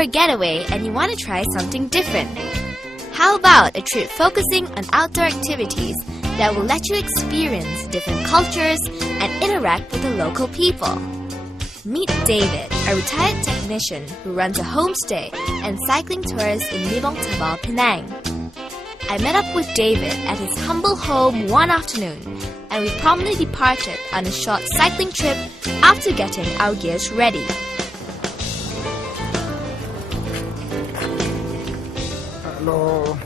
a getaway and you want to try something different? How about a trip focusing on outdoor activities that will let you experience different cultures and interact with the local people? Meet David, a retired technician who runs a homestay and cycling tours in Nibong Tebal, Penang. I met up with David at his humble home one afternoon, and we promptly departed on a short cycling trip after getting our gears ready. Hello.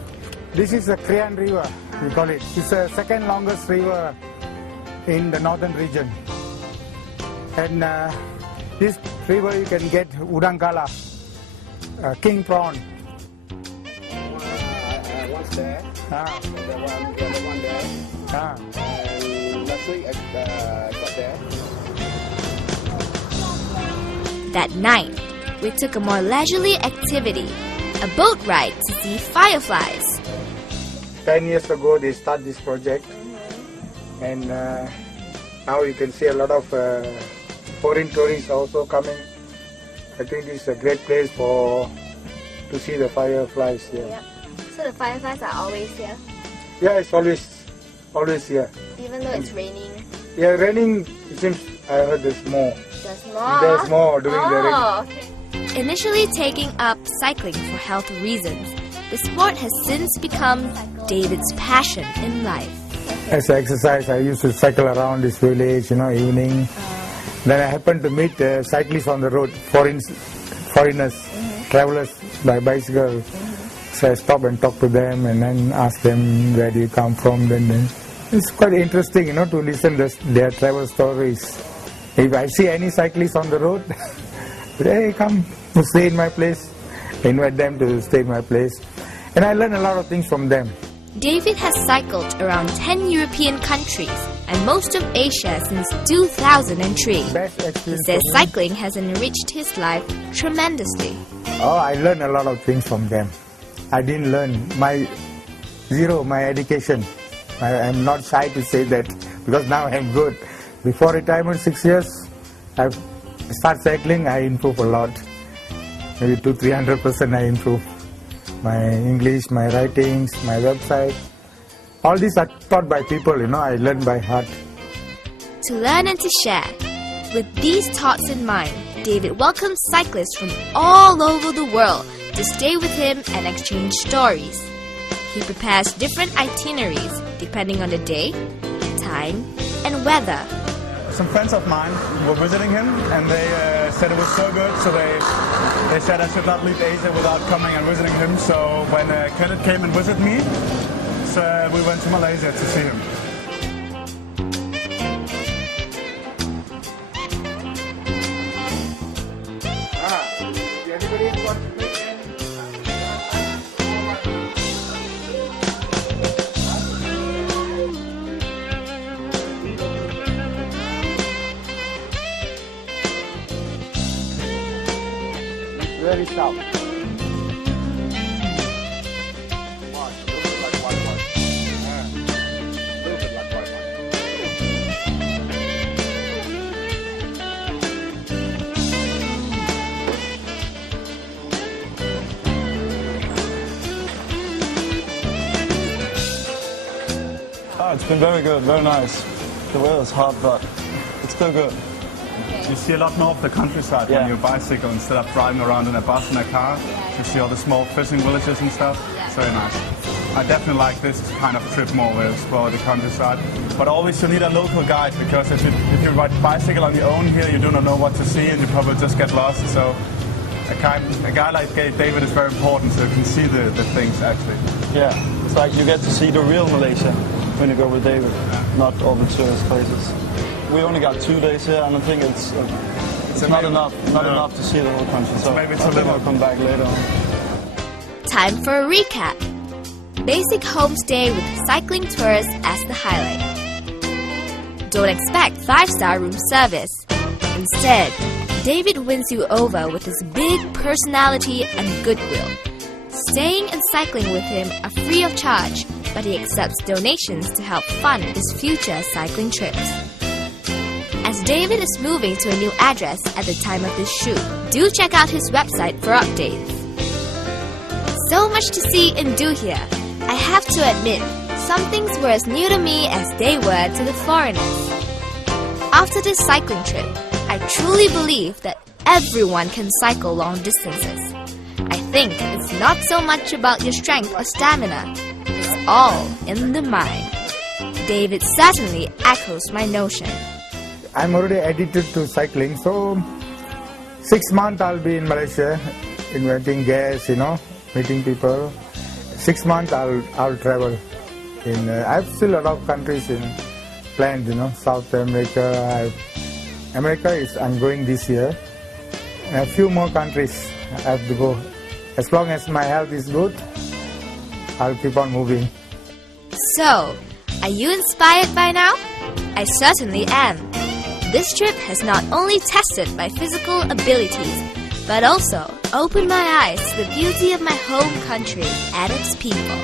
This is the Krian River, we call it. It's the second longest river in the northern region. And this river you can get udang kala, king prawn. One's there, the one there, and last week I got there. That night, we took a more leisurely activity, a boat ride to see fireflies. 10 years ago they started this project, and now you can see a lot of foreign tourists also coming. I think this is a great place to see the fireflies here. Yep. So the fireflies are always here? Yeah, it's always here. Even though it's raining? Yeah, raining, it seems I heard there's more. There's more? There's more during the rain. Okay. Initially taking up cycling for health reasons, the sport has since become David's passion in life. As an exercise, I used to cycle around this village, evening. Then I happened to meet cyclists on the road, foreigners, travelers by bicycle. So I stop and talk to them and then ask them where do you come from. Then it's quite interesting, to listen to their travel stories. If I see any cyclist on the road, hey, come stay in my place. I invite them to stay in my place. And I learn a lot of things from them. David has cycled around 10 European countries and most of Asia since 2003. He says cycling has enriched his life tremendously. Oh, I learned a lot of things from them. I didn't learn my education. I'm not shy to say that because now I'm good. Before retirement, 6 years, I start cycling, I improve a lot. Maybe 200-300% I improve. My English, my writings, my website. All these are taught by people, I learn by heart. To learn and to share. With these thoughts in mind, David welcomes cyclists from all over the world to stay with him and exchange stories. He prepares different itineraries depending on the day, time, and weather. Some friends of mine were visiting him and they said it was so good, so they said I should not leave Asia without coming and visiting him. So when Kenneth came and visited me, so we went to Malaysia to see him. Very sharp. Oh, it's been very good, very nice. The weather's hot, but it's still good. You see a lot more of the countryside when you bicycle instead of driving around in a bus and a car. You see all the small fishing villages and stuff. It's very nice. I definitely like this kind of trip more where you explore the countryside. But always you need a local guide because if you ride bicycle on your own here, you do not know what to see and you probably just get lost. So a guy like David is very important so you can see the things actually. Yeah, it's like you get to see the real Malaysia when you go with David, not all the tourist places. We only got 2 days here, and I think it's not enough to see the whole country. So maybe it's a little. I'll come back later on. Time for a recap. Basic homestay with cycling tours as the highlight. Don't expect 5-star room service. Instead, David wins you over with his big personality and goodwill. Staying and cycling with him are free of charge, but he accepts donations to help fund his future cycling trips. As David is moving to a new address at the time of this shoot. Do check out his website for updates. So much to see and do here. I have to admit, some things were as new to me as they were to the foreigners. After this cycling trip, I truly believe that everyone can cycle long distances. I think it's not so much about your strength or stamina. It's all in the mind. David certainly echoes my notion. I'm already addicted to cycling, so 6 months I'll be in Malaysia, inventing gas, meeting people. 6 months I'll travel. I have still a lot of countries in planned, South America. I'm going this year. And a few more countries I have to go. As long as my health is good, I'll keep on moving. So, are you inspired by now? I certainly am. This trip has not only tested my physical abilities, but also opened my eyes to the beauty of my home country and its people.